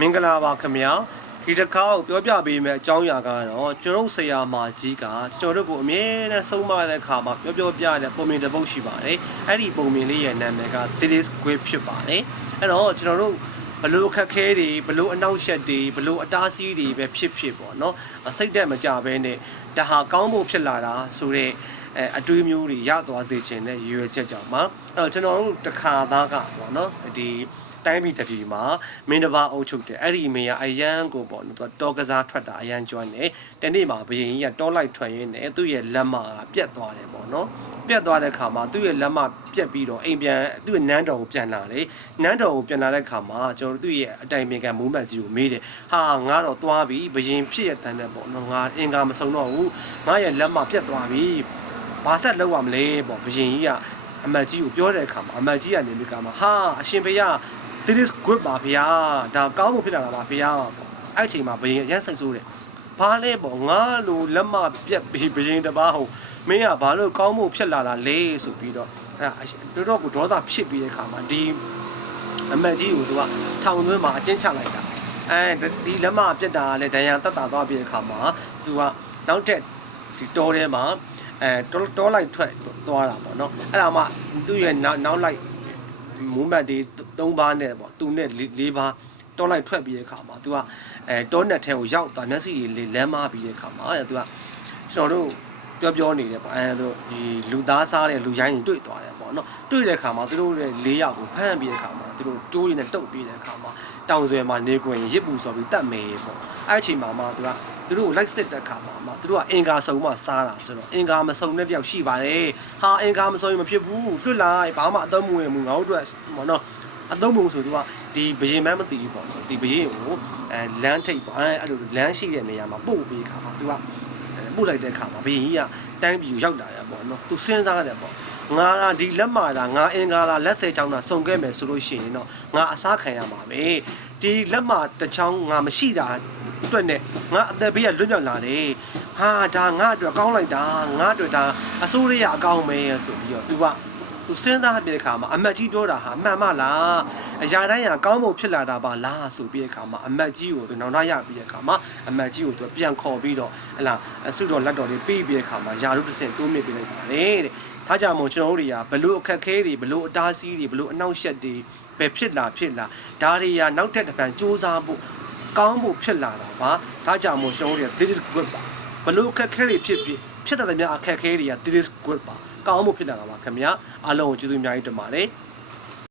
မင်္ဂလာပါခင်ဗျာဒီတစ်ခါကိုပြောပြပေးမယ်အကြောင်းအရာကတော့ကျွန်တော်ဆရာမကြီးကကျွန်တော်တို့ကိုအမြဲတမ်းဆုံးမတဲ့အခါမှာပြောပြတဲ့ပုံမြင်တစ်ပုဒ်ရှိပါတယ်အဲ့ဒီပုံမြင်လေးရဲ့နာမည်က This Squid ဖြစ်ပါတယ်အဲ့တော့ကျွန်တော်တို့ဘလို့အခက်ခဲတွေဘလို့အနောက်ရှက်တွေဘလို့အတားအဆီးတွေပဲဖြစ်ပေါ့နော်စိတ်တက်မကြဘဲနဲ့ဒါဟာကောင်းဖို့ဖြစ်လာတာဆိုတဲ့အတွေးမျိုးတွေရသွားစေခြင်းနဲ့ရည်ရွယ်ချက်ကြောင့်ပါအဲ့တော့ကျွန်တော်တို့တစ်ခါသားကပေါ့နော်ဒီတိုင်းပြည်တစ်ပြည်မှာမင်းတစ်ပါးအုပ်ချုပ်တယ်အဲ့ဒီမင်းကအရန်ကိုပေါ့နော်သူကတောကစားထွက်တာအရန်ကျွမ်းတယ်တနေ့မှာဘယင်ကြီးကတောလိုက်ထွက်ရင်းနဲ့သူ့ရဲ့လက်မကပြတ်သွားတယ်ပေါ့နော်ပြတ်သွားတဲ့ခါမှာသူ့ရဲ့လက်မပြတ်ပြီးတော့အိမ်ပြန်သူ့ရဲ့နန်းတော်ကိုပြန်လာတယ်နန်းတော်ကိုပြန်လာတဲ့ခါမှာကျွန်တော်တို့သူ့ရဲ့အတိုင်ပင်ခံမူးမတ်ကြီးကိုမေးတယ်ဟာငါတော့သွားပြီဘယင်ဖြစ်ရတဲ့နဲ့ပေါ့နော်ငါအင်္ဂါမဆုံးတော့ဘူးငါရဲ့လက်မပြတ်သွားပြီဘာဆက်လုပ်ရမလဲပေါ့ဘယင်ကြီးကအမတ်ကြီးကိုပြောတဲ့အခါမှာအမတ်ကြီးကနေမိကမှာဟာအရှင်ဖေရThis is good ပါဗျာဒါကောင်းဖို့ဖြစ်လာတာပါဗျာပေါ့အဲ့အချိန်မှာဘယင်ရမ်းစိတ်ဆိုးတယ်ဘာလဲပေါ့ငါလိုလက်မပြက်ပြီးဘယင်တပါးဟုတ်မင်းကဘာလို့ကောင်းဖို့ဖြစ်လာတာလဲဆိုပြီးတော့အဲ့တော်ကိုဒေါသဖြစ်ပြီးတဲ့ခါမှာဒီအမတ်ကြီးကိုသူကထောင်သွင်းမှာအကျဉ်းချလိုက်တာအဲဒီလက်မပြက်တာလည်းဒဏ်ရာတက်တာသွားပြီးတဲ့ခါမှာသူကနောက်တက်ဒီတောထဲမှာတောလိုက်ထွက်သွားတာပေါ့နော်အဲ့ဒါမှသူ့ရဲ့နောက်လိုက်မူးမတ်တွေ3ပါးနဲ့ပေါ့သူနဲ့4ပါးတောလိုက်ထွက်ပြီးတဲ့အခါမှာ तू ကတောနက်ထဲကိုရောက်သွားမျက်စိတွေလမ်းမပြီးတဲ့အခါမှာသူကကျွန်တော်တို့ပြောနေတယ်ပေါ့သူဒီလူသားစားတဲ့လူရိုင်းတွေတွေ့သွားတယ်ပေါ့နော်တွေ့တဲ့အခါမှာသူတို့ရဲ့4ယောက်ကိုဖမ်းပြီးတဲ့အခါမှာသူတို့တိုးရည်နဲ့တုတ်ပြီးတဲ့အခါမှာတောင်ဆွဲမှာနေကွင်ရစ်ပူဆိုပြီးတတ်မယ်ပေါ့အဲ့အချိန်မှာမှ तू ကသူတို့လိုက်စစ်တဲ့အခါမှာသူတို့ကအင်္ဂါစုံမှစားတာဆိုတော့အင်္ဂါမစုံတဲ့တယောက်ရှိပါတယ်ဟာအင်္ဂါမစုံရင်မဖြစ်ဘူးလွတ်လိုက်ဘာမှအသုံးမဝင်ဘူးငါတို့အတွက်ပေါ့နော်အသုံးပုံဆိုသူကဒီဘယင်မန်းမသိဘူးပေါ့နော်ဒီဘယင်ကိုလမ်းထိပ်ပေါ့အဲ့လိုလမ်းရှိတဲ့နေရာမှာပို့ပေးခါမှာသူကပို့လိုက်တဲ့ခါမှာဘယင်ကြီးကတိုင်းပြည်ကိုရောက်လာတယ်ပေါ့နော်သူစဉ်းစားတယ်ပေါ့ငါဒီလက်မာတာငါအင်္ဂါလာလက်ဆယ်ချောင်းတာစုံခဲ့မယ်ဆိုလို့ရှိရင်တော့ငါအစားခံရမှာပဲဒီလက်မာတစ်ချောင်းငါမရှိတာအတွက်နဲ့ငါအသက်ဘေးကလွတ်မြောက်လာတယ်ဟာဒါငါအတွက်ကောင်းလိုက်တာငါအတွက်ဒါအစိုးရအကောင်းပဲဆိုပြီးတော့သူစဉ်းစားပြတဲ့အခါမှာအမတ်ကြီးပြောတာဟာမှန်မလားအရာတိုင်းကကောင်းဖို့ဖြစ်လာတာပါလားဆိုပြီးတဲ့အခါမှာအမတ်ကြီးကိုသူနောင်တရပြီးတဲ့အခါမှာအမတ်ကြီးကိုသူပြန်ခေါ်ပြီးတော့ဟလာဆုတော်လက်တော်လေးပေးပြီးတဲ့အခါမှာယာရုတစ်ဆင့်တိုးမြင့်ပေးလိုက်ပါတယ်တဲ့ဒါကြောင့်မို့ကျွန်တော်တို့တွေကဘလို့အခက်ခဲတွေဘလို့အတားဆီးတွေဘလို့အနှောက်အယှက်တွေပဲဖြစ်လာဒါတွေကနောက်ထပ်တစ်ပံစူးစမ်းဖို့ကောင်းဖို့ဖြစ်လာတာပါဒါကြောင့်မို့ကျွန်တော်တို့တွေက This is good ပါဘလို့အခက်ခဲတွေဖြစ်တဲ့များအခက်ခဲတွေက This is good ပါကောင်းဖို့ဖြစ်လာတာပါခင်ဗျာအားလုံးကိုကျေးဇူးအများကြီးတင်ပါတယ်